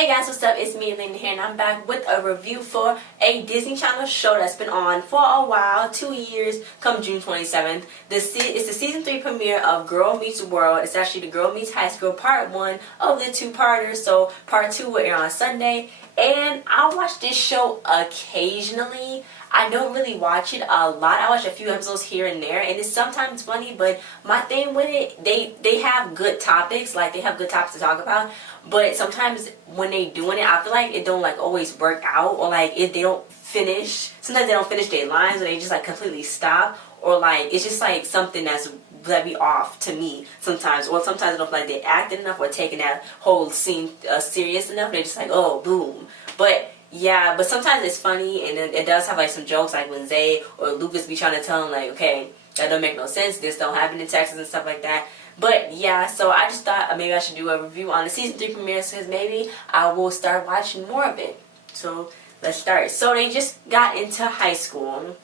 Hey guys, what's up? It's me, Linda here, and I'm back with a review for a Disney Channel show that's been on for a while, 2 years, come June 27th. It's the season 3 premiere of Girl Meets World. It's actually the Girl Meets High School part 1 of the 2-parters, so part 2 will air on Sunday. And I watch this show occasionally. I don't really watch it a lot. I watch a few episodes here and there, and it's sometimes funny, but my thing with it, they have good topics, like they have good topics to talk about, but sometimes when they doing it, I feel like it don't like always work out, or like if they don't finish, sometimes they don't finish their lines, or they just like completely stop, or like it's just like something that's that be off to me sometimes, or sometimes I don't feel like they acted enough or taking that whole scene serious enough. They're just like, oh, boom. But yeah, but sometimes it's funny, and it does have like some jokes, like when Zay or Lucas be trying to tell him like, okay, that don't make no sense, this don't happen in Texas and stuff like that. But yeah, so I just thought maybe I should do a review on the season 3 premiere, because maybe I will start watching more of it. So let's start. So they just got into high school.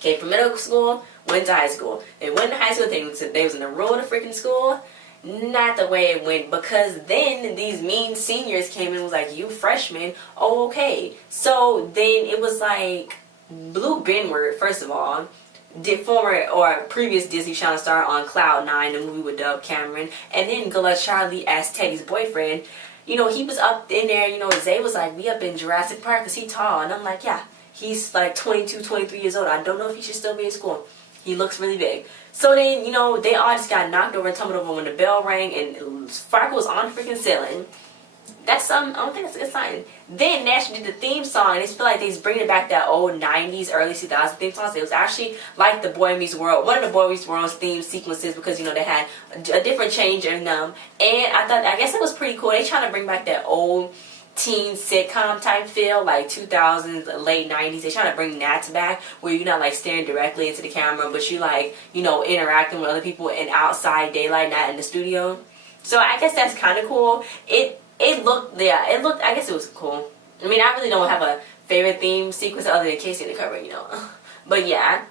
Came from middle school, went to high school. They went to high school, they was in the road to freaking school. Not the way it went, because then these mean seniors came in and was like, you freshmen, oh okay. So then it was like Blue Benward, first of all, former or previous Disney Channel star on Cloud 9, the movie with Dub Cameron, and then Gula Charlie as Teddy's boyfriend. You know, he was up in there, you know, Zay was like, we up in Jurassic Park because he tall. And I'm like, yeah, he's like 22, 23 years old. I don't know if he should still be in school. He looks really big. So then, you know, they all just got knocked over and tumbled over when the bell rang and Sparkle was on the freaking ceiling. That's I don't think that's a good sign. Then Nash did the theme song, and it's feel like they's bringing back that old 90s, early 2000s theme songs. It was actually like the Boy Meets World, one of the Boy Meets World's theme sequences, because, you know, they had a different change in them. And I guess it was pretty cool. They trying to bring back that old teen sitcom type feel, like 2000s, late 90s. They're trying to bring that back, where you're not like staring directly into the camera, but you like, you know, interacting with other people in outside daylight, not in the studio. So I guess that's kind of cool. It looked, I guess it was cool. I mean, I really don't have a favorite theme sequence other than Casey in the cover, you know. But yeah.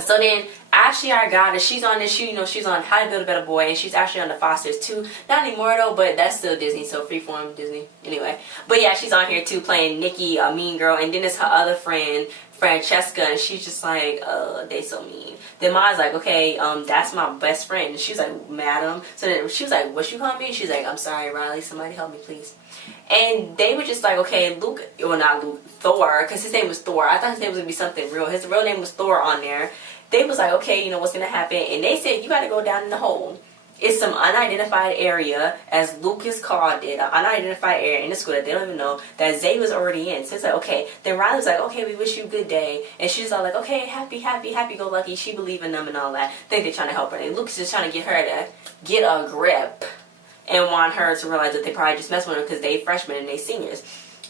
So then, Ashley, our goddess, she's on this, you know, she's on How to Build a Better Boy, and she's actually on The Fosters too. Not anymore though, but that's still Disney, so freeform Disney. Anyway. But yeah, she's on here too, playing Nikki, a mean girl, and then it's her other friend, Francesca, and she's just like, they so mean. Then Ma's like, okay, that's my best friend. And she's like, madam. So then she was like, what you call me? She's like, I'm sorry, Riley, somebody help me, please. And they were just like, okay, Luke, well not Luke, Thor, because his name was Thor. I thought his name was going to be something real. His real name was Thor on there. They was like, okay, you know, what's going to happen? And they said, you got to go down in the hole. It's some unidentified area, as Lucas called it, an unidentified area in the school that they don't even know, that Zay was already in. So it's like, okay. Then Riley was like, okay, we wish you a good day. And she's all like, okay, happy, happy, happy-go-lucky. She believe in them and all that. Think they're trying to help her. And Lucas is trying to get her to get a grip and want her to realize that they probably just messing with her because they freshmen and they seniors.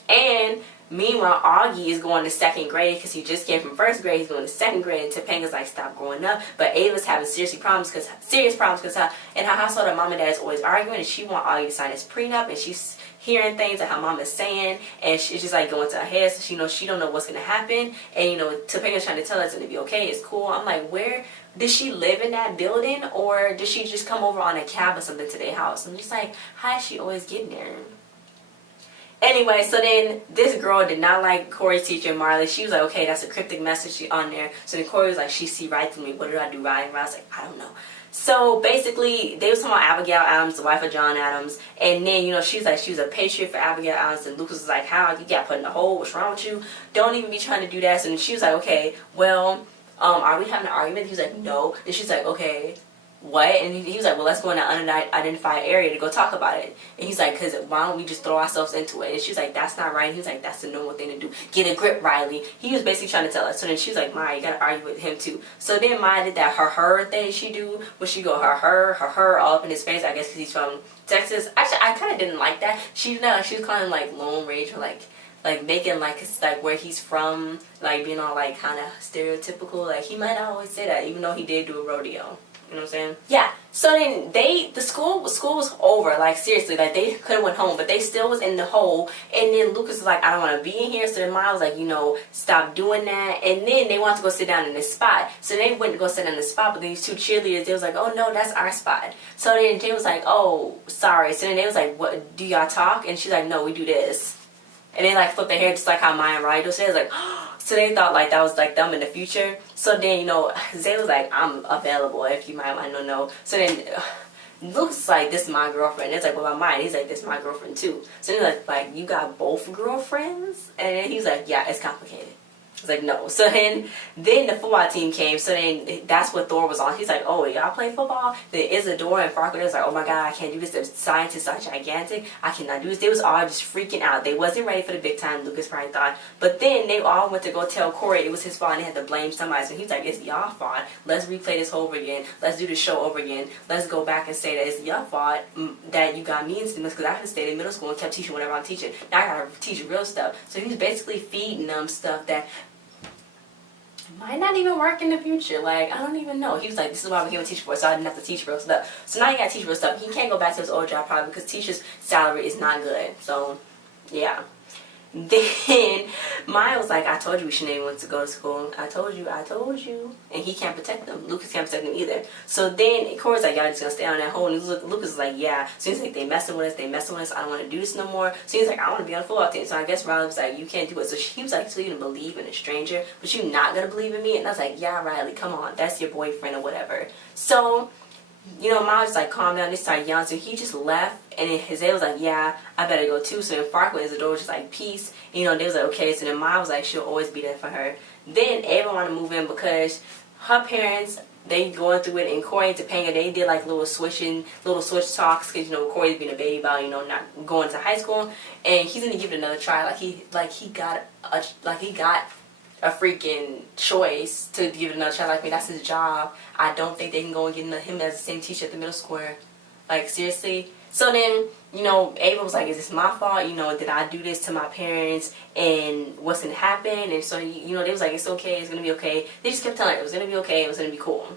And meanwhile, Augie is going to 2nd grade because he just came from 1st grade. He's going to 2nd grade, and Topanga's like, stop growing up. But Ava's having serious problems because in her household, her mom and dad is always arguing, and she want Augie to sign his prenup, and she's hearing things that her mom is saying, and she's just like going to her head, so she knows she don't know what's going to happen. And, you know, Topanga's trying to tell her it's going to be okay, it's cool. I'm like, where did she live in that building, or did she just come over on a cab or something to their house? I'm just like, how is she always getting there? Anyway, so then this girl did not like Corey's teacher, Marley. She was like, okay, that's a cryptic message on there. So then Corey was like, she see right through me. What did I do right? And I was like, I don't know. So basically, they was talking about Abigail Adams, the wife of John Adams. And then, you know, she was like, she was a patriot for Abigail Adams. And Lucas was like, how? You got put in the hole? What's wrong with you? Don't even be trying to do that. So then she was like, okay, well, are we having an argument? He was like, no. And she's like, okay, what? And he was like, well, let's go in an unidentified area to go talk about it. And he's like, because why don't we just throw ourselves into it? And she's like, that's not right. And he was like, that's the normal thing to do. Get a grip, Riley. He was basically trying to tell her. So then she was like, Maya, you gotta argue with him too. So then Maya did that her thing she do, where she go her all up in his face, I guess because he's from Texas. Actually, I kind of didn't like that. She was kind of like Lone Ranger, like making like where he's from, like being all like kind of stereotypical. Like he might not always say that, even though he did do a rodeo. You know what I'm saying? Yeah. So then the school was over. Like, seriously, like, they could have went home, but they still was in the hole. And then Lucas was like, I don't want to be in here. So then Maya was like, you know, stop doing that. And then they wanted to go sit down in this spot. So they went to go sit down in the spot, but these two cheerleaders, they was like, oh no, that's our spot. So then Jay was like, oh, sorry. So then they was like, what, do y'all talk? And she's like, no, we do this. And they like flipped their hair just like how Maya and Riley said. Like, so they thought like that was like them in the future. So then, you know, Zay was like, I'm available if you might want to know. So then Luke's like, this is my girlfriend. It's like, what about mine? He's like, this is my girlfriend too. So then like, you got both girlfriends? And then he's like, yeah, it's complicated. I was like, no. So then the football team came. So then that's what Thor was on. He's like, oh, y'all play football? Then Isadora and Farquaad was like, oh my God, I can't do this. The scientists are gigantic. I cannot do this. They was all just freaking out. They wasn't ready for the big time, Lucas probably thought. But then they all went to go tell Corey it was his fault and they had to blame somebody. So he's like, it's y'all fault. Let's replay this over again. Let's do the show over again. Let's go back and say that it's your fault that you got me in stimulus because I had to stay in middle school and kept teaching whatever I'm teaching. Now I got to teach real stuff. So he was basically feeding them stuff that might not even work in the future. Like, I don't even know. He was like, this is why I became a teacher for, so I didn't have to teach real stuff. So now he got to teach real stuff. He can't go back to his old job probably because teacher's salary is not good. So, yeah. Then Maya was like, I told you we shouldn't even want to go to school. I told you. And he can't protect them. Lucas can't protect them either. So then Corey's like, y'all just gonna stay on that hole. And Lucas is like, yeah. So he's like, they messing with us. I don't want to do this no more. So he's like, I want to be on the football team. So I guess Riley was like, you can't do it. So he was like, so you gonna believe in a stranger, but you not gonna believe in me? And I was like, yeah, Riley, come on. That's your boyfriend or whatever. So, you know, Mom was like, calm down. They started yelling. So he just left. And then Jose was like, yeah, I better go too. So then Farquaad and Isadora was just like, peace. And, you know, they was like, okay. So then Mom was like, she'll always be there for her. Then Ava wanted to move in because her parents, they going through it. And Corey and Topanga, they did like little switch talks. Because, you know, Corey's being a baby about, you know, not going to high school. And he's going to give it another try. Like he got a freaking choice to give it another try. Like, I mean, that's his job. I don't think they can go and get him as the same teacher at the middle school. Like, seriously. So then, you know, Ava was like, is this my fault? You know, did I do this to my parents? And what's going to happen? And so, you know, they was like, it's okay. It's going to be okay. They just kept telling her it was going to be okay. It was going to be cool.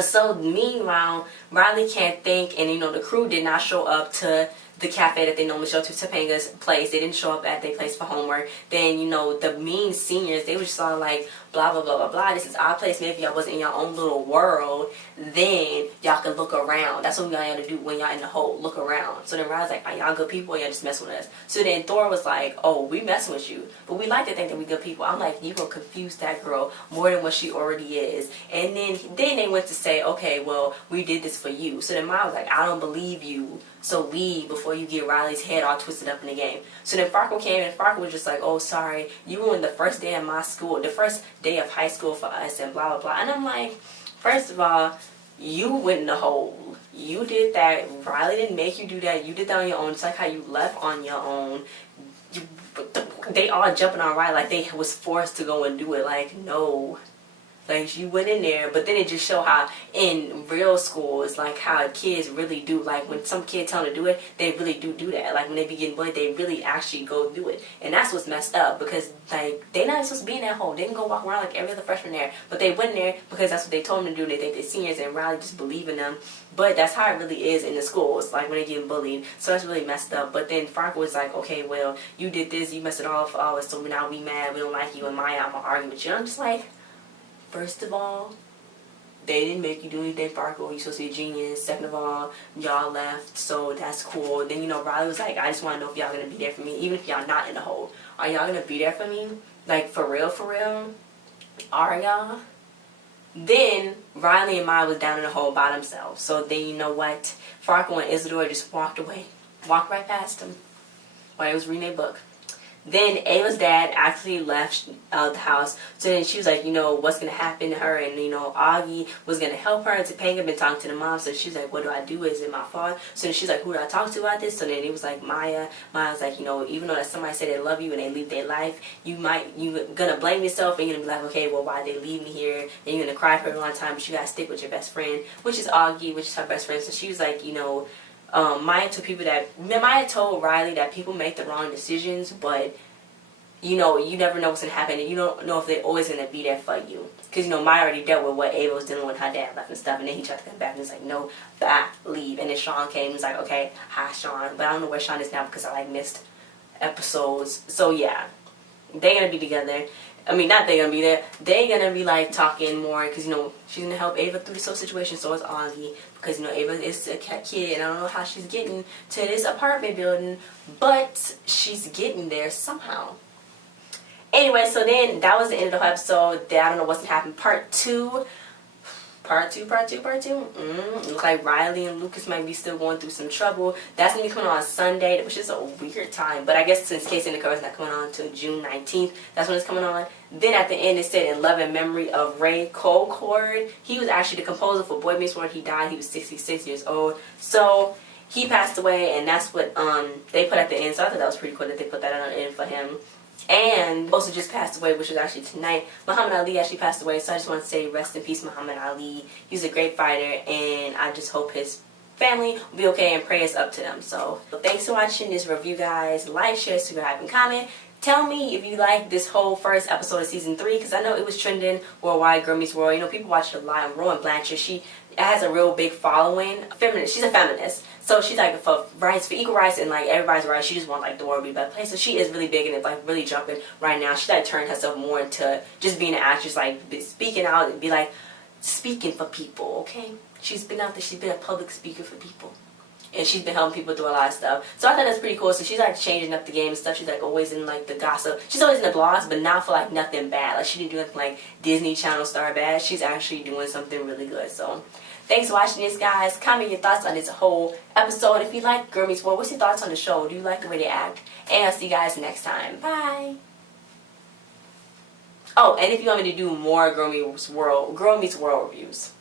So, meanwhile, Riley can't think. And, you know, the crew did not show up to the cafe that they normally show to Topanga's place. They didn't show up at their place for homework. Then, you know, the mean seniors, they were just all like, blah, blah, blah, blah, blah. This is our place. Maybe if y'all wasn't in your own little world, then y'all can look around. That's what y'all got to do when y'all in the hole. Look around. So then Riley's like, are y'all good people or y'all just messing with us? So then Thor was like, oh, we messing with you. But we like to think that we good people. I'm like, you gonna confuse that girl more than what she already is. And then they went to say, okay, well, we did this for you. So then Maya was like, I don't believe you. So leave before you get Riley's head all twisted up in the game. So then Farquaad came and Farquaad was just like, oh, sorry, you ruined the first day of my school, the first day of high school for us and blah, blah, blah. And I'm like, first of all, you went in the hole. You did that. Riley didn't make you do that. You did that on your own. It's like how you left on your own. They all jumping on Riley like they was forced to go and do it. Like, no. Like, you went in there, but then it just showed how in real school, it's like how kids really do. Like, when some kid tell them to do it, they really do that. Like, when they be getting bullied, they really actually go do it. And that's what's messed up because, like, they not supposed to be in that hole. They can go walk around like every other freshman there. But they went in there because that's what they told them to do. They think they're seniors and Riley just believe in them. But that's how it really is in the schools, like, when they're getting bullied. So that's really messed up. But then Farquaad was like, okay, well, you did this, you messed it all for us, so now we mad, we don't like you, and Maya, I'm going to argue with you. I'm just like, first of all, they didn't make you do anything, Farquaad. You're supposed to be a genius. Second of all, y'all left, so that's cool. Then, you know, Riley was like, I just want to know if y'all going to be there for me, even if y'all not in the hole. Are y'all going to be there for me? Like, for real, for real? Are y'all? Then, Riley and Maya was down in the hole by themselves. So then, you know what? Farquaad and Isadora just walked away. Walked right past them while they was reading their book. Then Ava's dad actually left the house. So then she was like, you know, what's going to happen to her? And, you know, Augie was going to help her. And Topanga been talking to the mom. So she's like, what do I do? Is it my fault? So then she's like, who do I talk to about this? So then it was like Maya. Maya was like, you know, even though that somebody said they love you and they leave their life, you're going to blame yourself. And you're going to be like, okay, well, why they leave me here? And you're going to cry for a long time. But you got to stick with your best friend, which is Augie, which is her best friend. So she was like, you know, Maya told Riley that people make the wrong decisions, but you know, you never know what's going to happen, and you don't know if they're always going to be there for you. Because, you know, Maya already dealt with what Ava was dealing with, her dad left and stuff, and then he tried to come back and was like, no, bye, leave. And then Sean came and was like, okay, hi, Sean. But I don't know where Sean is now because I, like, missed episodes. So, yeah, they're going to be together. I mean, not they're going to be there. They're going to be, like, talking more because, you know, she's going to help Ava through this whole situation. So is Augie. Because, you know, Ava is a kid, and I don't know how she's getting to this apartment building, but she's getting there somehow. Anyway, so then that was the end of the whole episode. I don't know what's going to happen. Part two. Looks like Riley and Lucas might be still going through some trouble. That's going to be coming on Sunday, which is a weird time. But I guess since Case in the Cover is not coming on until June 19th, that's when it's coming on. Then at the end, it said in love and memory of Ray Colcord. He was actually the composer for Boy Meets World. He died. He was 66 years old. So he passed away, and that's what they put at the end. So I thought that was pretty cool that they put that on the end for him. And also just passed away, which was actually tonight. Muhammad Ali actually passed away, so I just want to say rest in peace, Muhammad Ali. He was a great fighter, and I just hope his family will be okay, and prayers up to them. So thanks for watching this review, guys. Like, share, subscribe, and comment. Tell me if you like this whole first episode of season 3, because I know it was trending worldwide. Girl Meets World, you know, people watch it a lot. Rowan Blanchard, she has a real big following. She's a feminist, so she's like for rights, for equal rights, and like everybody's rights. She just wants like the world to be a better place. So she is really big and like really jumping right now. She's like turned herself more into just being an actress, like speaking out and be like speaking for people. Okay, she's been out there. She's been a public speaker for people. And she's been helping people do a lot of stuff. So I thought that's pretty cool. So she's like changing up the game and stuff. She's like always in like the gossip. She's always in the blogs, but not for like nothing bad. Like she didn't do anything like Disney Channel star bad. She's actually doing something really good. So thanks for watching this, guys. Comment your thoughts on this whole episode. If you like Girl Meets World, what's your thoughts on the show? Do you like the way they act? And I'll see you guys next time. Bye. Oh, and if you want me to do more Girl Meets World reviews.